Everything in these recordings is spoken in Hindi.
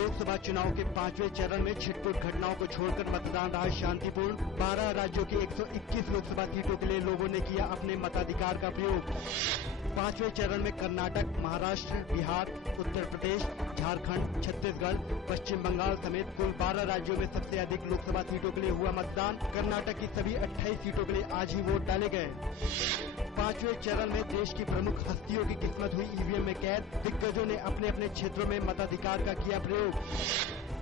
लोकसभा चुनाव के 5वें चरण में छिटपुट घटनाओं को छोड़कर मतदान रहा शांतिपूर्ण। 12 राज्यों की 121 लोकसभा सीटों के लिए लोगों ने किया अपने मताधिकार का प्रयोग। 5वें चरण में कर्नाटक, महाराष्ट्र, बिहार, उत्तर प्रदेश, झारखंड, छत्तीसगढ़, पश्चिम बंगाल समेत कुल 12 राज्यों में सबसे अधिक लोकसभा सीटों के लिए हुआ मतदान। कर्नाटक की सभी 28 सीटों के लिए आज ही वोट डाले गए। 5वें चरण में देश की प्रमुख हस्तियों की किस्मत हुई ईवीएम में कैद। दिग्गजों ने अपने अपने क्षेत्रों में मताधिकार का किया प्रयोग।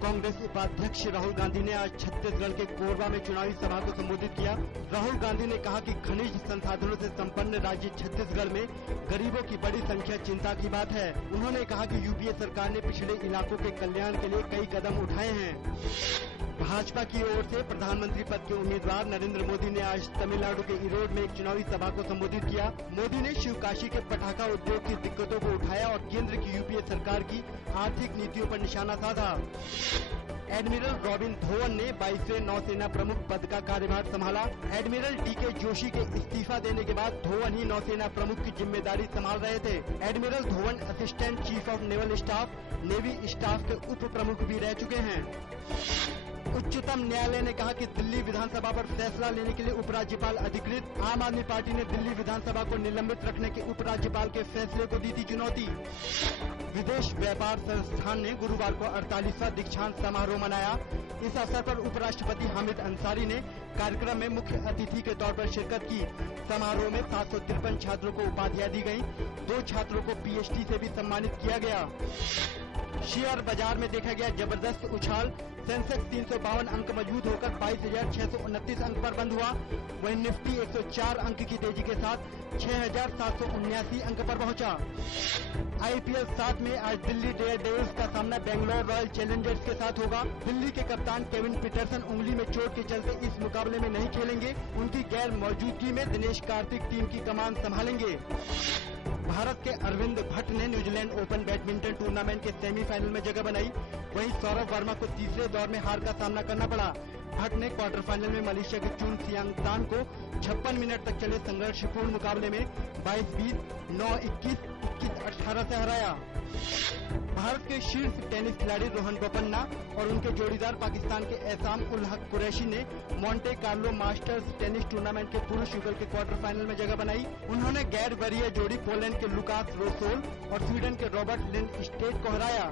कांग्रेस उपाध्यक्ष राहुल गांधी ने आज छत्तीसगढ़ के कोरबा में चुनावी सभा को संबोधित किया। राहुल गांधी ने कहा कि खनिज संसाधनों से संपन्न राज्य छत्तीसगढ़ में गरीबों की बड़ी संख्या चिंता की बात है। उन्होंने कहा कि यूपीए सरकार ने पिछड़े इलाकों के कल्याण के लिए कई कदम उठाए हैं। भाजपा की ओर से प्रधानमंत्री पद के उम्मीदवार नरेंद्र मोदी ने आज तमिलनाडु के इरोड में एक चुनावी सभा को संबोधित किया। मोदी ने शिवकाशी के पटाखा उद्योग की दिक्कतों को उठाया और केंद्र की यूपीए सरकार की आर्थिक नीतियों पर निशाना साधा। एडमिरल रॉबिन धोवन ने 22वें नौसेना प्रमुख पद का कार्यभार संभाला। एडमिरल डीके जोशी के इस्तीफा देने के बाद धोवन ही नौसेना प्रमुख की जिम्मेदारी संभाल रहे थे। Admiral Dhowan assistant chief of naval staff, navy staff के उप प्रमुख भी रह चुके हैं। उच्चतम न्यायालय ने कहा कि दिल्ली विधानसभा पर फैसला लेने के लिए उपराज्यपाल अधिकृत। आम आदमी पार्टी ने दिल्ली विधानसभा को निलंबित रखने के उपराज्यपाल के फैसले को दी थी चुनौती। विदेश व्यापार संस्थान ने गुरुवार को 48वां दीक्षांत समारोह मनाया। इस अवसर पर उपराष्ट्रपति हामिद अंसारी ने कार्यक्रम में मुख्य अतिथि के तौर पर शिरकत की। समारोह में 753 छात्रों को उपाधियां दी गयी। 2 छात्रों को पीएचडी से भी सम्मानित किया गया। शेयर बाजार में देखा गया जबरदस्त उछाल। सेंसेक्स 352 अंक मजबूत होकर 22,629 अंक पर बंद हुआ। वहीं निफ्टी 104 अंक की तेजी के साथ 6,779 अंक पर पहुंचा। आईपीएल 7 में आज दिल्ली डेयरडेविल्स का सामना बेंगलोर रॉयल चैलेंजर्स के साथ होगा। दिल्ली के कप्तान केविन पीटरसन उंगली में चोट के चलते इस मुकाबले में नहीं खेलेंगे। उनकी गैर मौजूदगी में दिनेश कार्तिक टीम की कमान संभालेंगे। भारत के अरविंद भट्ट ने न्यूजीलैंड ओपन बैडमिंटन टूर्नामेंट के सेमीफाइनल में जगह बनाई। वहीं सौरभ वर्मा को तीसरे दौर में हार का सामना करना पड़ा। भट्ट ने क्वार्टर फाइनल में मलेशिया के चुन सियांग तान को 56 मिनट तक चले संघर्षपूर्ण मुकाबले में 22-20, 9-21, 21-18 से हराया। भारत के शीर्ष टेनिस खिलाड़ी रोहन बोपन्ना और उनके जोड़ीदार पाकिस्तान के एहसाम उल हक कुरैशी ने Monte Carlo masters tennis tournament के पुरुष युगल के क्वार्टर फाइनल में जगह बनाई। उन्होंने गैर वरीय जोड़ी पोलैंड के लुकास रोसोल और स्वीडन के रॉबर्ट लिंडस्टेड को हराया।